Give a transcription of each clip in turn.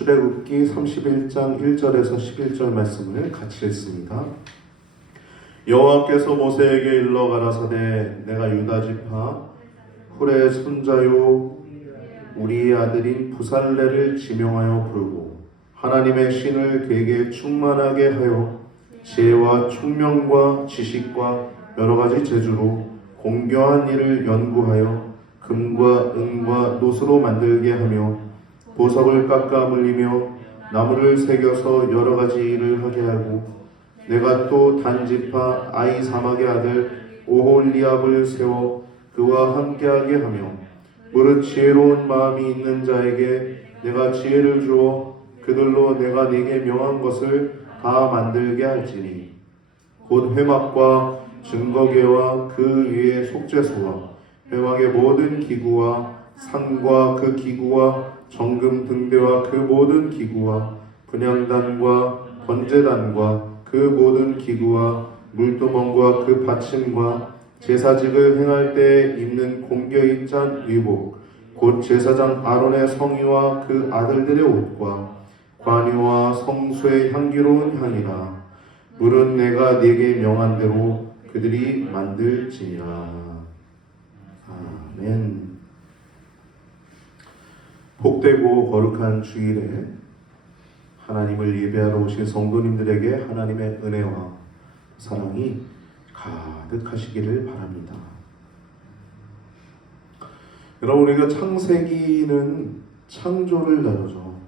출애굽기 31장 1절에서 11절 말씀을 같이 읽습니다. 여호와께서 모세에게 일러 가라사대 내가 유다 지파 훌의 손자요 우리의 아들인 부살레를 지명하여 부르고 하나님의 신을 그에게 충만하게 하여 지혜와 총명과 지식과 여러 가지 재주로 공교한 일을 연구하여 금과 은과 노수로 만들게 하며 보석을 깎아 물리며 나무를 새겨서 여러 가지 일을 하게 하고 내가 또 단지파 아이사막의 아들 오홀리압을 세워 그와 함께하게 하며 무릇 지혜로운 마음이 있는 자에게 내가 지혜를 주어 그들로 내가 네게 명한 것을 다 만들게 할지니 곧 회막과 증거궤와 그 위에 속죄소와 회막의 모든 기구와 상과 그 기구와 정금 등대와 그 모든 기구와 분향단과 번제단과 그 모든 기구와 물두멍과 그 받침과 제사직을 행할 때 입는 공교히 짠 의복 곧 제사장 아론의 성의와 그 아들들의 옷과 관유와 성소의 향기로운 향이라 물은 내가 네게 명한 대로 그들이 만들지니라. 아멘. 복되고 거룩한 주일에 하나님을 예배하러 오신 성도님들에게 하나님의 은혜와 사랑이 가득하시기를 바랍니다. 여러분, 우리가 창세기는 창조를 다루죠.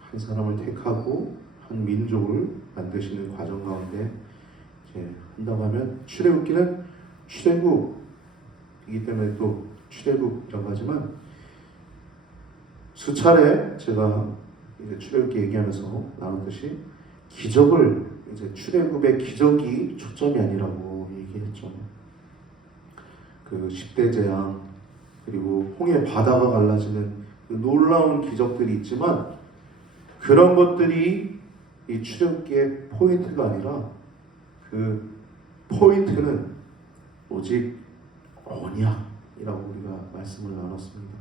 한 사람을 택하고 한 민족을 만드시는 과정 가운데 한다고 하면 출애굽기는 출애굽이기 때문에 또 출애굽이라고 하지만 수차례 제가 이제 출애굽기 얘기하면서 나눴듯이 기적을 이제 출애굽의 기적이 초점이 아니라고 얘기했죠. 그 10대 재앙 그리고 홍해 바다가 갈라지는 그 놀라운 기적들이 있지만 그런 것들이 이 출애굽기의 포인트가 아니라 그 포인트는 오직 언약이라고 우리가 말씀을 나눴습니다.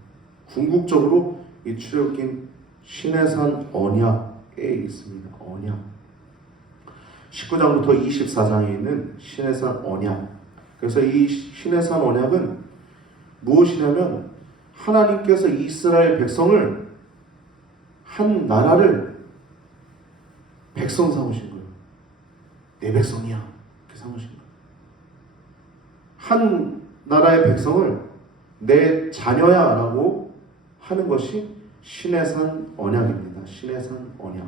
궁극적으로 이 출애굽기는 시내산 언약에 있습니다. 언약. 19장부터 24장에 있는 시내산 언약. 그래서 이 시내산 언약은 무엇이냐면 하나님께서 이스라엘 백성을 한 나라를 백성 삼으신 거예요. 내 백성이야. 이렇게 삼으신 거예요. 한 나라의 백성을 내 자녀야 라고 하는 것이 시내산 언약입니다. 시내산 언약.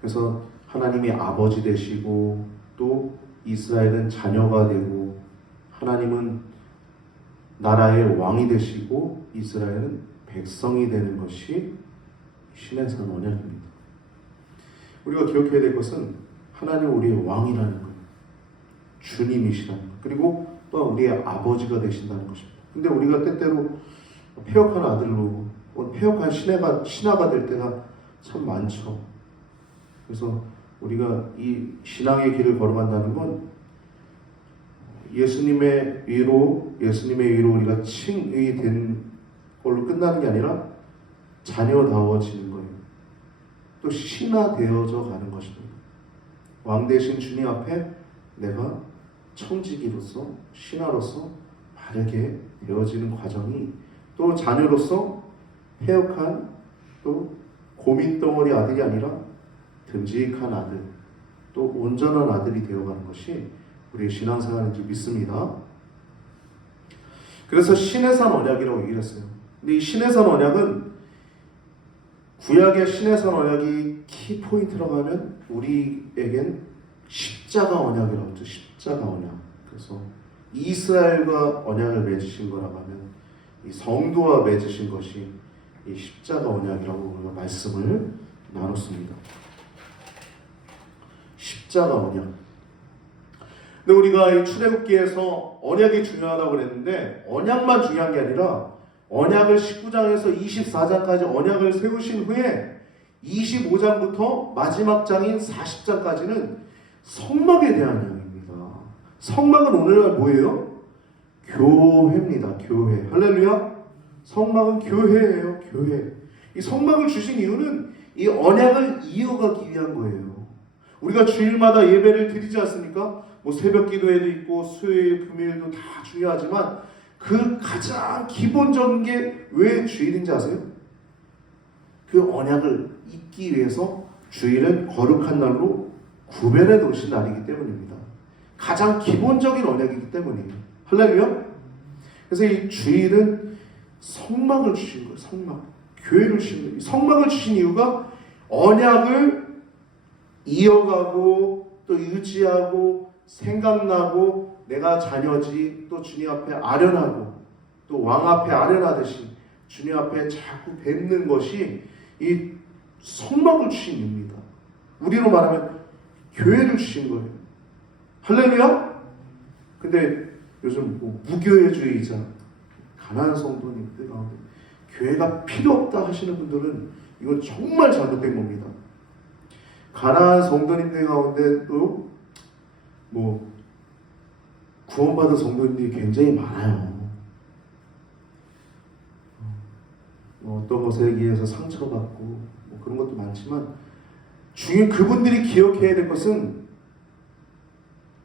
그래서 하나님이 아버지 되시고 또 이스라엘은 자녀가 되고 하나님은 나라의 왕이 되시고 이스라엘은 백성이 되는 것이 시내산 언약입니다. 우리가 기억해야 될 것은 하나님은 우리의 왕이라는 것, 주님이시라는 것, 그리고 또 우리의 아버지가 되신다는 것입니다. 근데 우리가 때때로 패역한 아들로 패역한 신하가 될 때가 참 많죠. 그래서 우리가 이 신앙의 길을 걸어간다는 건 예수님의 위로 우리가 칭의 된 걸로 끝나는 게 아니라 자녀다워지는 거예요. 또 신하되어져 가는 것입니다. 왕 대신 주님 앞에 내가 청지기로서 신하로서 바르게 되어지는 과정이 또 자녀로서 패역한 또 고민덩어리 아들이 아니라 듬직한 아들 또 온전한 아들이 되어가는 것이 우리의 신앙생활인 줄 믿습니다. 그래서 시내산 언약이라고 얘기를 했어요. 근데 이 시내산 언약은 구약의 시내산 언약이 키포인트라고 하면 우리에겐 십자가 언약이라고 하죠. 십자가 언약. 그래서 이스라엘과 언약을 맺으신 거라고 하면 이 성도와 맺으신 것이 이 십자가 언약이라고 우리가 말씀을 나눴습니다. 십자가 언약. 근데 우리가 이 출애굽기에서 언약이 중요하다고 그랬는데 언약만 중요한 게 아니라 언약을 19장에서 24장까지 언약을 세우신 후에 25장부터 마지막 장인 40장까지는 성막에 대한 이야기입니다. 성막은 오늘날 뭐예요? 교회입니다. 교회. 할렐루야. 성막은 교회예요. 교회. 이 성막을 주신 이유는 이 언약을 이어가기 위한 거예요. 우리가 주일마다 예배를 드리지 않습니까? 뭐 새벽 기도회도 있고 수요일, 금요일도 다 중요하지만 그 가장 기본적인 게 왜 주일인지 아세요? 그 언약을 잇기 위해서 주일은 거룩한 날로 구별해 놓으신 날이기 때문입니다. 가장 기본적인 언약이기 때문이에요. 할렐루야? 그래서 이 주일은 성막을 주신 거예요. 성막. 교회를 주신 거예요. 성막을 주신 이유가 언약을 이어가고 또 유지하고 생각나고 내가 자녀지 또 주님 앞에 아련하고 또 왕 앞에 아련하듯이 주님 앞에 자꾸 뵙는 것이 이 성막을 주신 이유입니다. 우리로 말하면 교회를 주신 거예요. 할렐루야? 근데 요즘 뭐 무교회주의자 가난한 성도님들 가운데 교회가 필요 없다 하시는 분들은 이건 정말 잘못된 겁니다. 가난한 성도님들 가운데도 뭐 구원받은 성도님들이 굉장히 많아요. 어떤 것에 의해서 상처받고 뭐 그런 것도 많지만 그분들이 기억해야 될 것은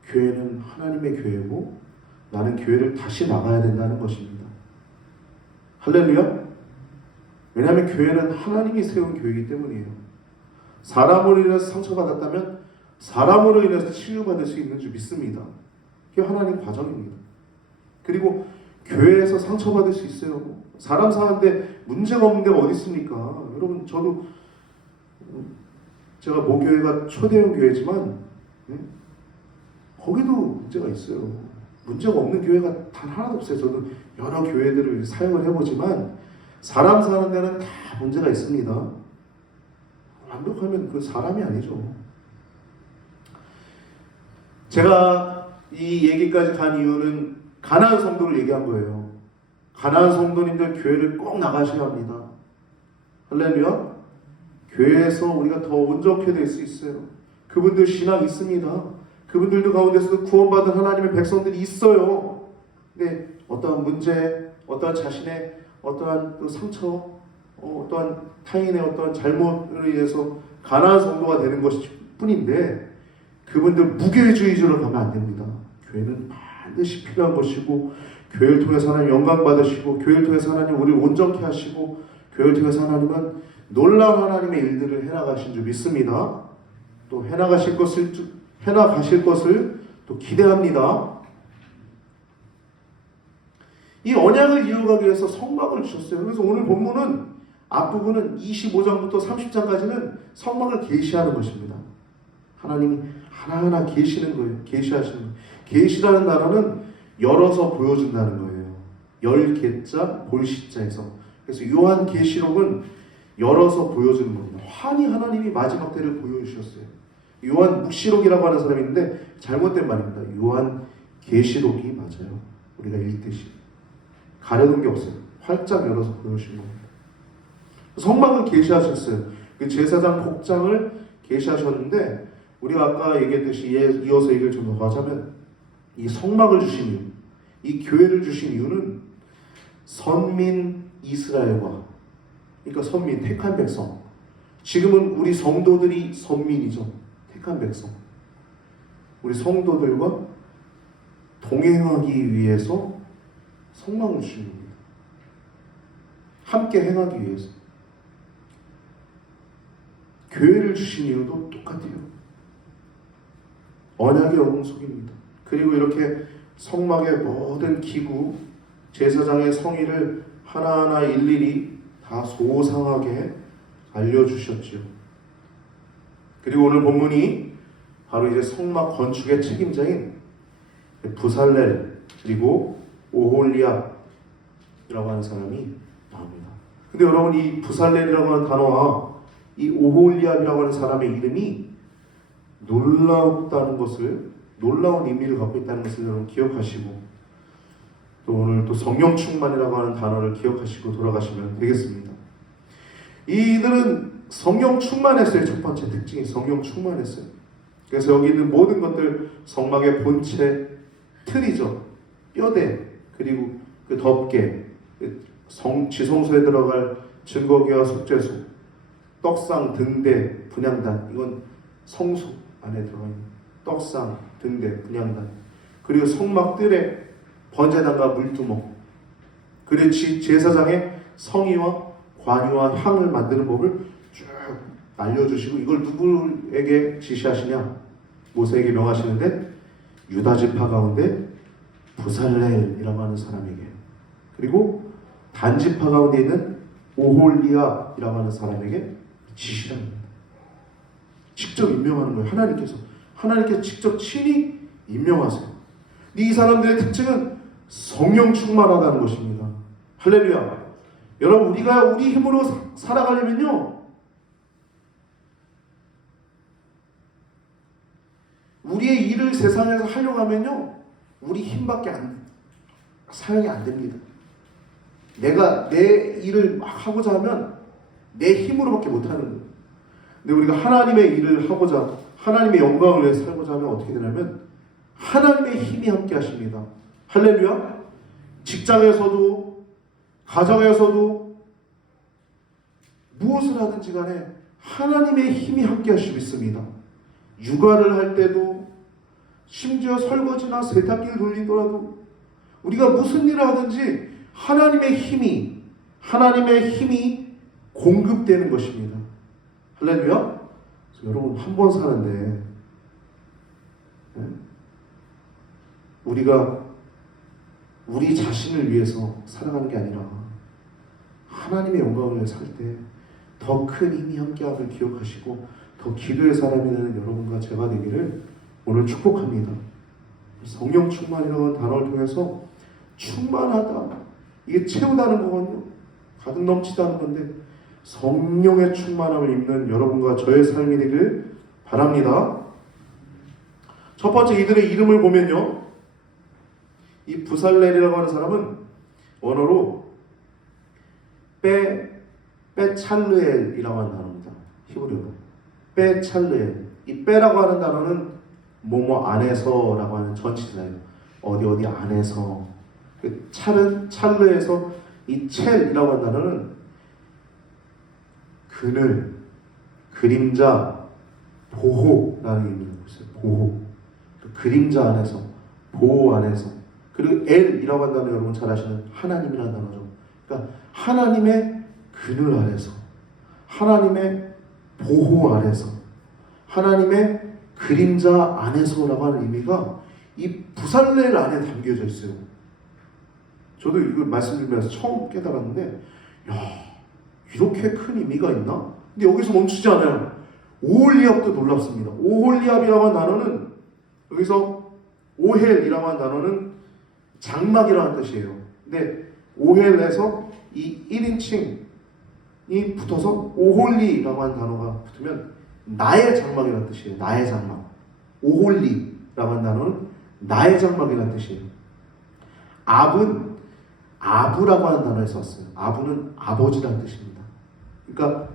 교회는 하나님의 교회고 나는 교회를 다시 나가야 된다는 것입니다. 할렐루야? 왜냐하면 교회는 하나님이 세운 교회이기 때문이에요. 사람으로 인해서 상처받았다면 사람으로 인해서 치유받을 수 있는 줄 믿습니다. 그게 하나님 과정입니다. 그리고 교회에서 상처받을 수 있어요. 사람 사는데 문제가 없는 데가 어디 있습니까? 여러분 저도 제가 모교회가 초대형 교회지만 거기도 문제가 있어요. 문제가 없는 교회가 단 하나도 없어요. 저도 여러 교회들을 사역을 해보지만 사람 사는 데는 다 문제가 있습니다. 완벽하면 그 사람이 아니죠. 제가 이 얘기까지 간 이유는 가난한 성도를 얘기한 거예요. 가난한 성도님들 교회를 꼭 나가셔야 합니다. 할렐루야? 교회에서 우리가 더 온전케 될 수 있어요. 그분들 신앙 있습니다. 그분들도 가운데서도 구원받은 하나님의 백성들이 있어요. 근데 어떠한 문제, 어떠한 자신의 어떠한 또 상처, 어떠한 타인의 어떠한 잘못으로 인해서 가난한 성도가 되는 것일 뿐인데 그분들 무교회주의적으로 가면 안 됩니다. 교회는 반드시 필요한 것이고 교회를 통해서 하나님 영광 받으시고 교회를 통해서 하나님 우리를 온전케 하시고 교회를 통해서 하나님은 놀라운 하나님의 일들을 해나가신 줄 믿습니다. 또 해나가실 것을 또 기대합니다. 이 언약을 이어가기 위해서 성막을 주셨어요. 그래서 오늘 본문은 앞부분은 25장부터 30장까지는 성막을 계시하는 것입니다. 하나님이 하나하나 계시는 거예요. 계시하시는 거예요. 계시라는 단어는 열어서 보여준다는 거예요. 열계자 볼시자에서. 그래서 요한 계시록은 열어서 보여주는 겁니다. 환히 하나님이 마지막 때를 보여주셨어요. 요한 묵시록이라고 하는 사람이 있는데 잘못된 말입니다. 요한 계시록이 맞아요. 우리가 읽듯이 가려둔 게 없어요. 활짝 열어서 보여주신 겁니다. 성막을 계시하셨어요. 그 제사장 복장을 계시하셨는데 우리가 아까 얘기했듯이 이어서 얘기를 좀 더 하자면 이 성막을 주신 이유, 이 교회를 주신 이유는 선민 이스라엘과 그러니까 선민, 택한 백성. 지금은 우리 성도들이 선민이죠. 택한 백성. 우리 성도들과 동행하기 위해서 성막을 주신 겁니다. 함께 행하기 위해서. 교회를 주신 이유도 똑같아요. 언약의 어봉속입니다. 그리고 이렇게 성막의 모든 기구, 제사장의 성의를 하나하나 일일이 다 소상하게 알려주셨죠. 그리고 오늘 본문이 바로 이제 성막 건축의 책임자인 부살렐 그리고 오홀리압이라고 하는 사람이 나옵니다. 근데 여러분 이 부살렐이라고 하는 단어와 이 오홀리압이라고 하는 사람의 이름이 놀라운 의미를 갖고 있다는 것을 여러분 기억하시고 또 오늘 또 성령 충만이라고 하는 단어를 기억하시고 돌아가시면 되겠습니다. 이들은 성령 충만했어요. 첫 번째 특징이 성령 충만했어요. 그래서 여기 있는 모든 것들 성막의 본체, 틀이죠. 뼈대, 그리고 그 덮개, 지성소에 들어갈 증거기와 속죄소, 떡상, 등대, 분향단, 이건 성소 안에 들어가 있는 떡상, 등대, 분향단, 그리고 성막 뜰에 번제단과 물두멍, 그리고 제사장의 성의와 관유와 향을 만드는 법을 쭉 알려주시고, 이걸 누구에게 지시하시냐? 모세에게 명하시는데 유다 지파 가운데 부살렐이라고 하는 사람에게, 그리고 단 지파 가운데 있는 오홀리압이라고 하는 사람에게 지시를 합니다. 직접 임명하는 거예요. 하나님께서 직접 친히 임명하세요. 이 사람들의 특징은 성령 충만하다는 것입니다. 할렐루야. 여러분, 우리가 우리 힘으로 살아가려면요, 우리의 일을 세상에서 하려고 하면요, 우리 힘밖에 사용이 안 됩니다. 내가 내 일을 막 하고자 하면 내 힘으로밖에 못하는 거예요. 근데 우리가 하나님의 일을 하고자, 하나님의 영광을 위해 살고자 하면 어떻게 되냐면 하나님의 힘이 함께 하십니다. 할렐루야. 직장에서도 가정에서도 무엇을 하든지 간에 하나님의 힘이 함께 하시고 있습니다. 육아를 할 때도, 심지어 설거지나 세탁기를 돌리더라도, 우리가 무슨 일을 하든지 하나님의 힘이 공급되는 것입니다. 할렐루야. 여러분, 한 번 사는데 우리가 우리 자신을 위해서 살아가는 게 아니라 하나님의 영광을 위해 살 때 더 큰 힘이 함께함을 기억하시고 더 기도의 사람이 되는 여러분과 제가 되기를 오늘 축복합니다. 성령 충만이라는 단어를 통해서 충만하다, 이게 채우다는 거거든요. 가득 넘치다는 건데 성령의 충만함을 입는 여러분과 저의 삶이 되기를 바랍니다. 첫 번째, 이들의 이름을 보면요, 이 부살렐이라고 하는 사람은 원어로 빼찰르엘이라고 하는 단어입니다. 히브리어로 빼찰르엘. 이 빼라고 하는 단어는 뭐뭐 안에서라고 하는 전치사예요. 어디 안에서. 그 찰르에서 이 첼이라고 하는 단어는 그늘, 그림자, 보호라는 의미가 있어요. 보호. 그 그림자 안에서, 보호 안에서. 그리고 엘이라고 하는 단어, 여러분 잘 아시는 하나님이라는 단어죠. 그러니까 하나님의 그늘 아래서, 하나님의 보호 아래서, 하나님의 그림자 안에서라고 하는 의미가 이 부살렐 안에 담겨져 있어요. 저도 이걸 말씀드리면서 처음 깨달았는데, 야, 이렇게 큰 의미가 있나? 근데 여기서 멈추지 않아요. 오홀리압도 놀랍습니다. 오홀리압이라고 하는 단어는, 여기서 오헬이라고 하는 단어는 장막이라는 뜻이에요. 근데 오헬에서 이 1인칭이 붙어서 오홀리라고 하는 단어가 붙으면 나의 장막이라는 뜻이에요. 나의 장막. 오홀리라고 하는 단어는 나의 장막이라는 뜻이에요. 압은 아부라고 하는 단어에서 왔어요. 아부는 아버지라는 뜻입니다. 그러니까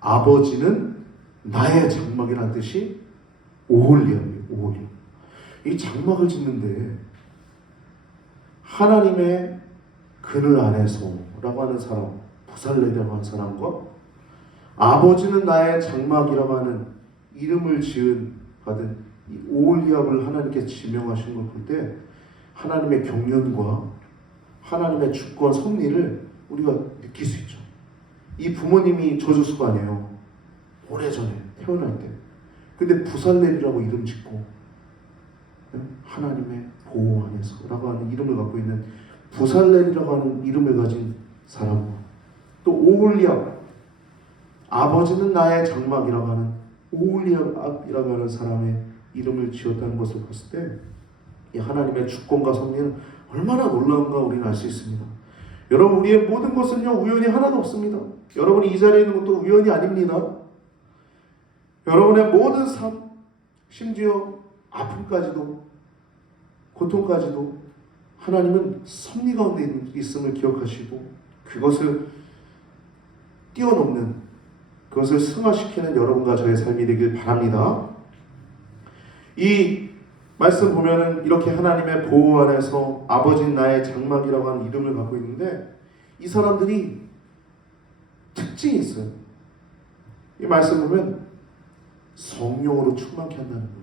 아버지는 나의 장막이라는 뜻이 오홀리압이에요. 오홀리. 이 장막을 짓는데 하나님의 그늘 안에서라고 하는 사람, 부살렐이라고 하는 사람과 아버지는 나의 장막이라고 하는 이름을 받은 이 오홀리압을 하나님께 지명하신 걸 볼 때 하나님의 경륜과 하나님의 주권 섭리를 우리가 느낄 수 있죠. 이 부모님이 저주수가 아니에요. 오래전에 태어날 때. 근데 부살렐이라고 이름 짓고 하나님의 보호 안에서라고 하는 이름을 갖고 있는 부살렐이라고 하는 이름을 가진 사람과 또 오홀리압, 아버지는 나의 장막이라고 하는 오홀리압이라고 하는 사람의 이름을 지었다는 것을 봤을 때 이 하나님의 주권과 섭리는 얼마나 놀라운가 우리는 알 수 있습니다. 여러분, 우리의 모든 것은요 우연이 하나도 없습니다. 여러분이 이 자리에 있는 것도 우연이 아닙니다. 여러분의 모든 삶, 심지어 아픔까지도, 고통까지도 하나님은 섭리 가운데 있음을 기억하시고 그것을 뛰어넘는, 그것을 승화시키는 여러분과 저의 삶이 되길 바랍니다. 이 말씀 보면은 이렇게 하나님의 보호 안에서 아버지는 나의 장막이라고 하는 이름을 갖고 있는데, 이 사람들이 특징이 있어요. 이 말씀 보면 성령으로 충만케 한다는 거예요.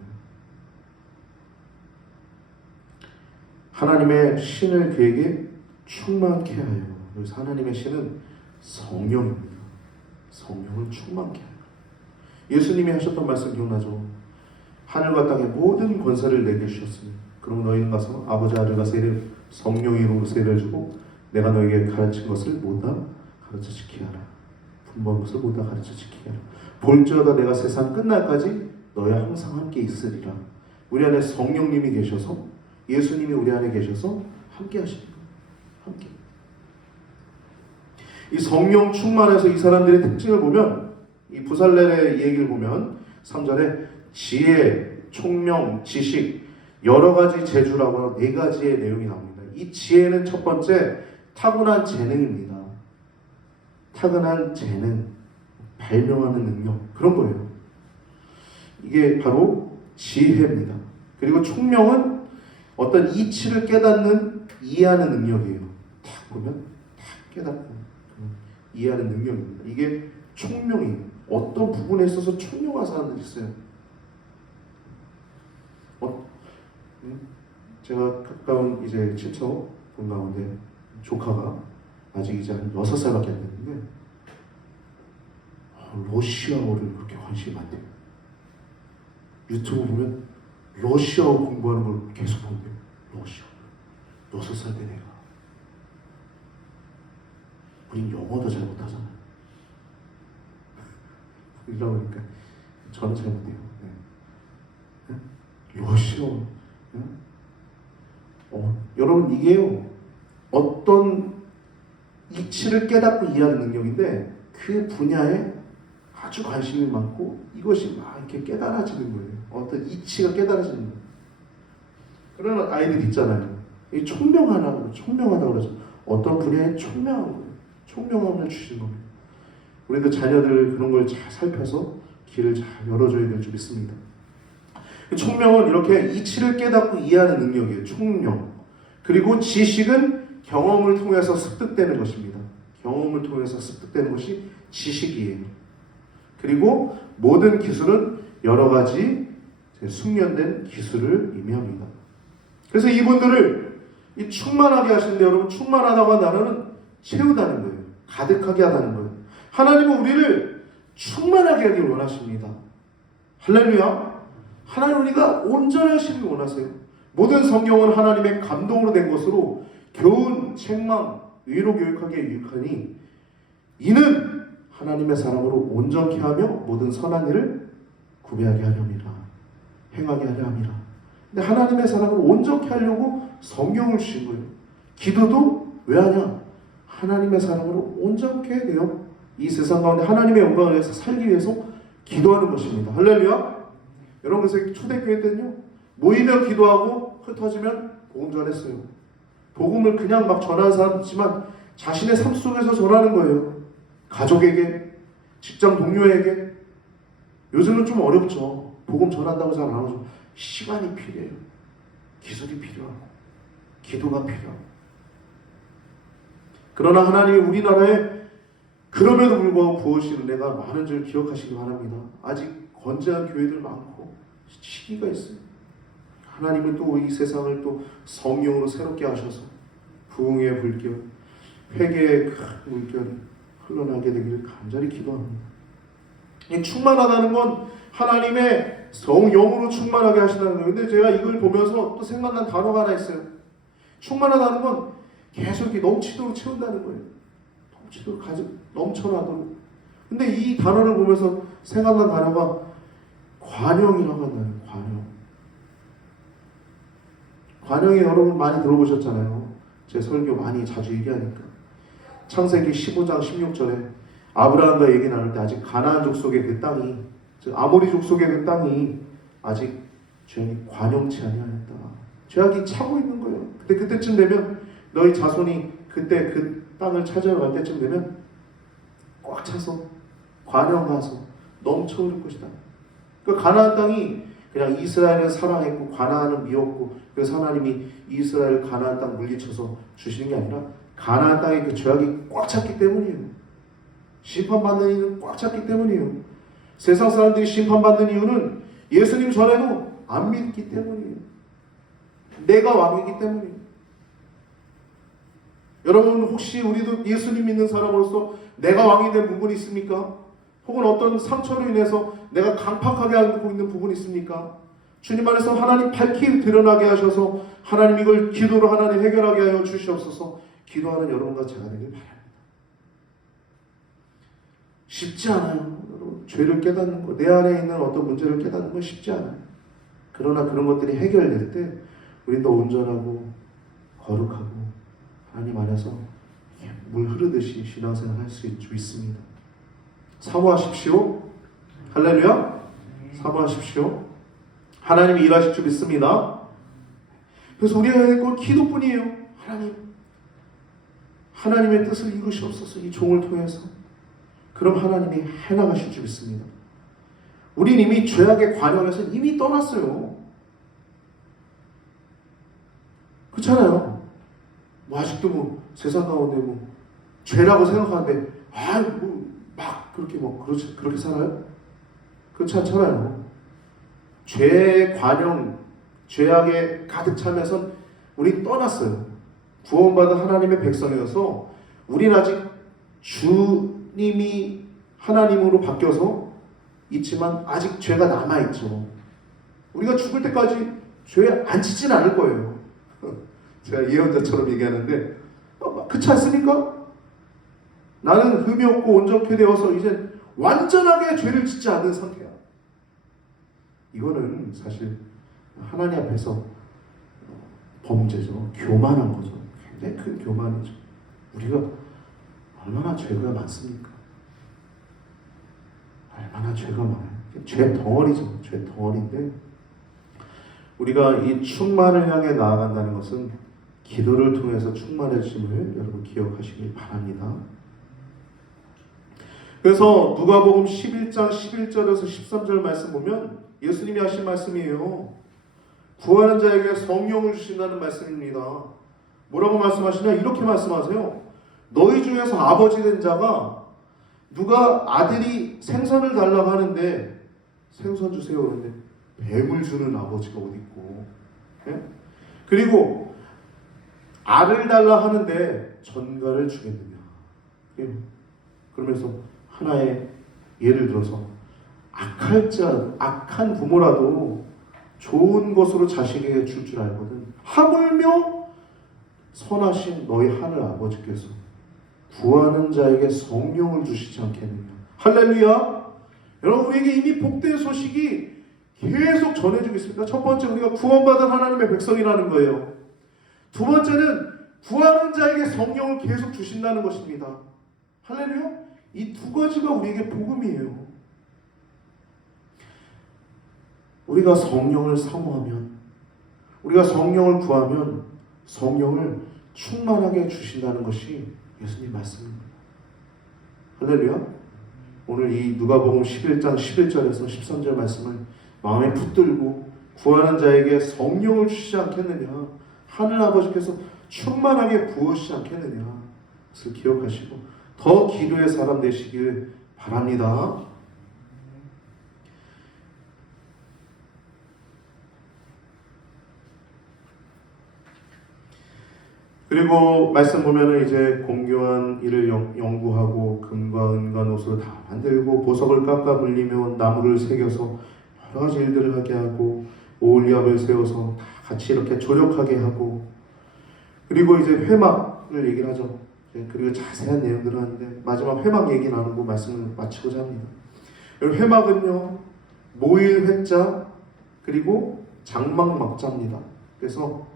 하나님의 신을 그에게 충만케 하여. 그래서 하나님의 신은 성령입니다. 성령을 충만케 하여. 예수님이 하셨던 말씀 기억나죠? 하늘과 땅의 모든 권세를 내게 주셨으니 그럼 너희는 가서 아버지 아들과 세례 성령의 이름으로 세례를 주고 내가 너에게 가르친 것을 모두 가르쳐 지키게 하라. 분부한 것을 모두 가르쳐 지키게 하라. 볼지어다 내가 세상 끝날까지 너희와 항상 함께 있으리라. 우리 안에 성령님이 계셔서 예수님이 우리 안에 계셔서 함께 하시는 거예요. 함께. 이 성령 충만해서 이 사람들의 특징을 보면 이 부살렐의 얘기를 보면 3절에 지혜, 총명, 지식 여러 가지 재주라고 하는 4가지의 내용이 나옵니다. 이 지혜는 첫 번째 타고난 재능입니다. 타고난 재능, 발명하는 능력 그런 거예요. 이게 바로 지혜입니다. 그리고 총명은 어떤 이치를 깨닫는 이해하는 능력이에요. 딱 보면 딱 깨닫고 이해하는 능력입니다. 이게 총명이에요. 어떤 부분에 있어서 총명한 사람들이 있어요. 제가 가까운 이제 친척 분 가운데 조카가 아직 이제 한 6살밖에 안 됐는데 러시아어를 그렇게 관심이 많대요. 유튜브 보면 러시아어 공부하는 걸 계속 본대요. 러시아어. 6살 때 내가. 우린 영어도 잘 못하잖아요. 이러다 보니까 저는 잘 못해요. 네. 러시아어. 네? 여러분 이게요. 어떤 이치를 깨닫고 이해하는 능력인데 그 분야에 아주 관심이 많고 이것이 막 이렇게 깨달아지는 거예요. 어떤 이치가 깨달아지는 거예요. 그런 아이들 있잖아요. 이 총명하다고 그러죠. 어떤 분야에 총명한 거예요. 총명함을 주시는 겁니다. 우리도 자녀들 그런 걸 잘 살펴서 길을 잘 열어줘야 될 줄 믿습니다. 총명은 이렇게 이치를 깨닫고 이해하는 능력이에요. 총명. 그리고 지식은 경험을 통해서 습득되는 것입니다. 경험을 통해서 습득되는 것이 지식이에요. 그리고 모든 기술은 여러 가지 숙련된 기술을 의미합니다. 그래서 이분들을 이 충만하게 하시는데 여러분 충만하다고 한 단어는 채우다는 거예요. 가득하게 하다는 거예요. 하나님은 우리를 충만하게 하길 원하십니다. 할렐루야. 하나님 우리가 온전하시길 원하세요. 모든 성경은 하나님의 감동으로 된 것으로 교훈, 책망, 위로 교육하기에 유익하니 이는 하나님의 사람으로 온전케 하며 모든 선한 일을 구비하게 하렵니다. 행하게 하려 함이라. 근데 하나님의 사람으로 온전케 하려고 성경을 주신 거예요. 기도도 왜 하냐? 하나님의 사람으로 온전케 되어 이 세상 가운데 하나님의 영광을 위해서 살기 위해서 기도하는 것입니다. 할렐루야. 여러분 그래서 초대교회 때는요 모이면 기도하고 흩어지면 복음 전했어요. 복음을 그냥 막 전하는 사람도 있지만 자신의 삶 속에서 전하는 거예요. 가족에게, 직장 동료에게. 요즘은 좀 어렵죠. 복음 전한다고 잘 안 하죠. 시간이 필요해요. 기술이 필요하고 기도가 필요하고. 그러나 하나님이 우리나라에 그럼에도 불구하고 부어주시는 은혜가 많은 줄 기억하시기 바랍니다. 아직 건재한 교회들 많고 시기가 있어요. 하나님은 또 이 세상을 또 성령으로 새롭게 하셔서 부흥의 불결, 회개의 큰 물결이 흘러나게 되기를 간절히 기도합니다. 이 충만하다는 건 하나님의 성령으로 충만하게 하신다는 거예요. 근데 제가 이걸 보면서 또 생각난 단어가 하나 있어요. 충만하다는 건 계속 이렇게 넘치도록 채운다는 거예요. 넘치도록 넘쳐나도록. 근데 이 단어를 보면서 생각난 단어가 관용이라고 한다는 관용. 관용이 여러분 많이 들어보셨잖아요. 제 설교 많이 자주 얘기하니까. 창세기 15장 16절에 아브라함과 얘기 나눌 때 아직 가나안 족속의 그 땅이, 즉 아모리 족속의 그 땅이 아직 죄악이 관용치 아니하였다. 죄악이 차고 있는 거예요. 근데 그때쯤 되면 너희 자손이 그때 그 땅을 찾아갈 때쯤 되면 꽉 차서 관용하서 넘쳐오를 것이다. 그 가나안 땅이 그냥 이스라엘을 사랑했고 가나안은 미웠고 그래서 하나님이 이스라엘 가나안 땅 물리쳐서 주시는 게 아니라 가나안 땅의 그 죄악이 꽉 찼기 때문이에요. 심판받는 이유는 꽉 찼기 때문이에요. 세상 사람들이 심판받는 이유는 예수님 전에도 안 믿기 때문이에요. 내가 왕이기 때문이에요. 여러분 혹시 우리도 예수님 믿는 사람으로서 내가 왕이 된 부분이 있습니까? 혹은 어떤 상처로 인해서 내가 강팍하게 알고 있는 부분이 있습니까? 주님 안에서 하나님 밝히 드러나게 하셔서 하나님 이걸 기도로 하나님 해결하게 하여 주시옵소서. 기도하는 여러분과 제가 되길 바랍니다. 쉽지 않아요. 여러분, 죄를 깨닫는 것, 내 안에 있는 어떤 문제를 깨닫는 건 쉽지 않아요. 그러나 그런 것들이 해결될 때 우리 더 온전하고 거룩하고 하나님 안에서 물 흐르듯이 신앙생활 할 수 있습니다. 사모하십시오. 할렐루야. 사모하십시오. 하나님이 일하실 줄 믿습니다. 그래서 우리가 해야 될 건 기도뿐이에요. 하나님의 뜻을 이루시옵소서. 이 종을 통해서. 그럼 하나님이 해나가실 줄 믿습니다. 우린 이미 죄악의 관역에서 이미 떠났어요. 그렇잖아요. 아직도 세상 가운데 죄라고 생각하는데 막 그렇게 살아요? 그렇지 않잖아요. 죄의 관영, 죄악에 가득 차면서 우리 떠났어요. 구원받은 하나님의 백성이어서 우리는 아직 주님이 하나님으로 바뀌어서 있지만 아직 죄가 남아있죠. 우리가 죽을 때까지 죄에 안 지진 않을 거예요. 제가 예언자처럼 얘기하는데 그렇지 않습니까? 나는 흠이 없고 온전케 되어서 이제 완전하게 죄를 짓지 않는 상태야. 이거는 사실 하나님 앞에서 범죄죠. 교만한 거죠. 굉장히 큰 교만이죠. 우리가 얼마나 죄가 많습니까? 얼마나 죄가 많아요. 죄 덩어리죠. 죄 덩어리인데 우리가 이 충만을 향해 나아간다는 것은 기도를 통해서 충만해짐을 여러분 기억하시길 바랍니다. 그래서 누가복음 11장 11절에서 13절 말씀 보면 예수님이 하신 말씀이에요. 구하는 자에게 성령을 주신다는 말씀입니다. 뭐라고 말씀하시냐? 이렇게 말씀하세요. 너희 중에서 아버지 된 자가 누가 아들이 생선을 달라고 하는데 생선 주세요 그러는데 뱀을 주는 아버지가 어디 있고, 예? 그리고 알을 달라 하는데 전갈을 주겠느냐? 예? 그러면서 하나의 예를 들어서 악한 부모라도 좋은 것으로 자식에게 줄 줄 알거든. 하물며 선하신 너희 하늘 아버지께서 구하는 자에게 성령을 주시지 않겠느냐. 할렐루야. 여러분 우리에게 이미 복된 소식이 계속 전해지고 있습니다. 첫 번째 우리가 구원받은 하나님의 백성이라는 거예요. 두 번째는 구하는 자에게 성령을 계속 주신다는 것입니다. 할렐루야. 이 두 가지가 우리에게 복음이에요. 우리가 성령을 사모하면, 우리가 성령을 구하면 성령을 충만하게 주신다는 것이 예수님 말씀입니다. 할렐루야. 오늘 이 누가복음 11장 11절에서 13절 말씀을 마음에 붙들고 구하는 자에게 성령을 주시지 않겠느냐, 하늘 아버지께서 충만하게 부으시지 않겠느냐, 그것을 기억하시고 더 기도의 사람 되시길 바랍니다. 그리고 말씀 보면은 이제 공교한 일을 연구하고 금과 은과 노스로 다 만들고 보석을 깎아 물리며 나무를 새겨서 여러 가지 일들을 하게 하고 오올리압을 세워서 다 같이 이렇게 조력하게 하고, 그리고 이제 회막을 얘기를 하죠. 그리고 자세한 내용들을 하는데 마지막 회막 얘기 나누고 말씀을 마치고자 합니다. 회막은요 모일 회자 그리고 장막 막자입니다. 그래서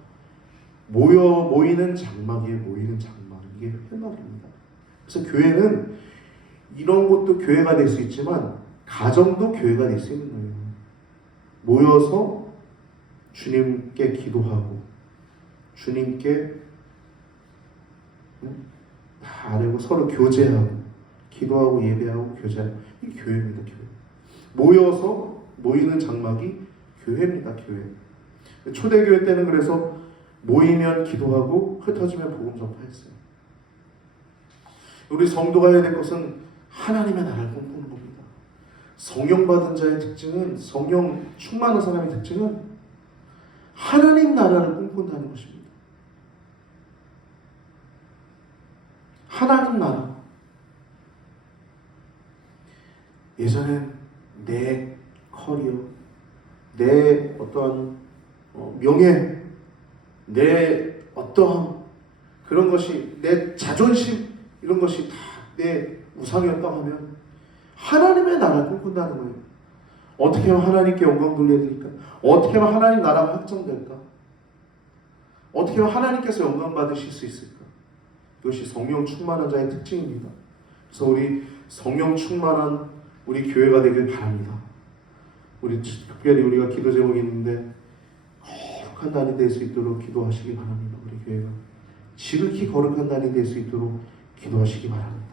모이는 장막이에요. 모이는 장막, 이게 회막입니다. 그래서 교회는 이런 것도 교회가 될 수 있지만 가정도 교회가 될 수 있는 거예요. 모여서 주님께 기도하고 주님께 다 아뢰고 서로 교제하고 기도하고 예배하고 교제하고, 이게 교회입니다. 교회. 모이는 장막이 교회입니다. 교회. 초대교회 때는 그래서 모이면 기도하고 흩어지면 복음 전파했어요. 우리 성도가 해야 될 것은 하나님의 나라를 꿈꾸는 겁니다. 성령 받은 자의 특징은, 성령 충만한 사람의 특징은 하나님 나라를 꿈꾼다는 것입니다. 하나님 나라. 예전엔 내 커리어, 내 어떠한 명예, 내 어떠한 그런 것이, 내 자존심, 이런 것이 다 내 우상이었다고 하면 하나님의 나라를 꿈꾼다는 거예요. 어떻게 하면 하나님께 영광 돌려드릴까? 어떻게 하면 하나님 나라가 확정될까? 어떻게 하면 하나님께서 영광 받으실 수 있을까? 이것이 성령 충만한 자의 특징입니다. 그래서 우리 성령 충만한 우리 교회가 되길 바랍니다. 우리 특별히 우리가 기도 제목이 있는데 거룩한 날이 될 수 있도록 기도하시기 바랍니다. 우리 교회가 지극히 거룩한 날이 될 수 있도록 기도하시기 바랍니다.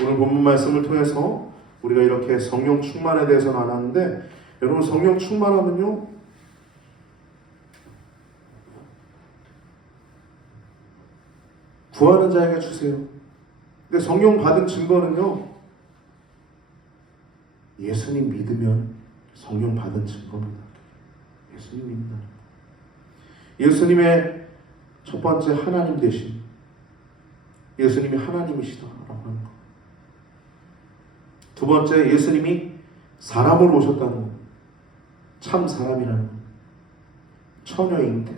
오늘 본문 말씀을 통해서 우리가 이렇게 성령 충만에 대해서 나눴는데, 여러분 성령 충만하면요, 구하는 자에게 주세요. 근데 성령 받은 증거는요, 예수님 믿으면 성령 받은 증거입니다. 예수님 믿는다. 예수님의 첫 번째 하나님 되심, 예수님이 하나님이시다라고 하는 것. 두 번째, 예수님이 사람으로 오셨다는 것. 참 사람이라는 것. 처녀 잉태.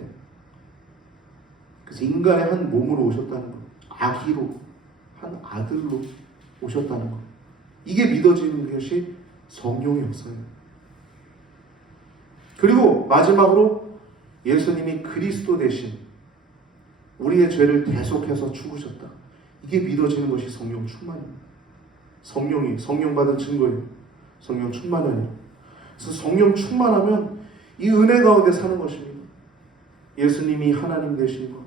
그래서 인간의 한 몸으로 오셨다는 것. 아기로, 한 아들로 오셨다는 것. 이게 믿어지는 것이 성령의 역사예요. 그리고 마지막으로 예수님이 그리스도 대신 우리의 죄를 대속해서 죽으셨다. 이게 믿어지는 것이 성령 충만입니다. 성령 받은 증거예요. 성령 충만하니. 그래서 성령 충만하면 이 은혜 가운데 사는 것입니다. 예수님이 하나님 되신 것,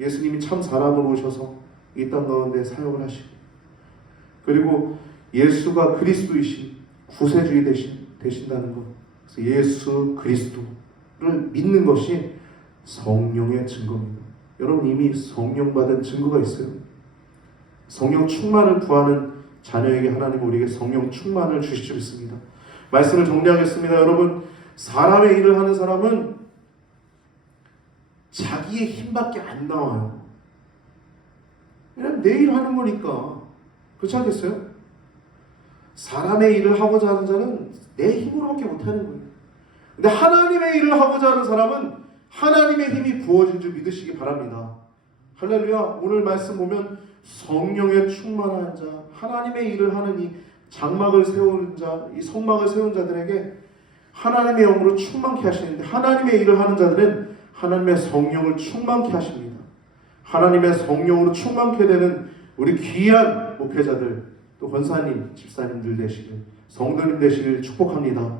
예수님이 참 사람으로 오셔서 이 땅 가운데 사역을 하시고, 그리고 예수가 그리스도이신 구세주의 되신다는 것, 그래서 예수 그리스도를 믿는 것이 성령의 증거입니다. 여러분 이미 성령 받은 증거가 있어요. 성령 충만을 구하는 자녀에게 하나님은 우리에게 성령 충만을 주실 줄 믿습니다. 말씀을 정리하겠습니다. 여러분, 사람의 일을 하는 사람은 자기의 힘밖에 안 나와요. 왜냐하면 내 일 하는 거니까. 그렇지 않겠어요? 사람의 일을 하고자 하는 자는 내 힘으로밖에 못하는 거예요. 근데 하나님의 일을 하고자 하는 사람은 하나님의 힘이 부어진 줄 믿으시기 바랍니다. 할렐루야. 오늘 말씀 보면 성령에 충만한 자, 하나님의 일을 하는 이 장막을 세우는 자, 이 성막을 세운 자들에게 하나님의 영으로 충만케 하시는데, 하나님의 일을 하는 자들은 하나님의 성령을 충만케 하십니다. 하나님의 성령으로 충만케 되는 우리 귀한 목회자들, 또 권사님, 집사님들 되시길, 성도님 되시길 축복합니다.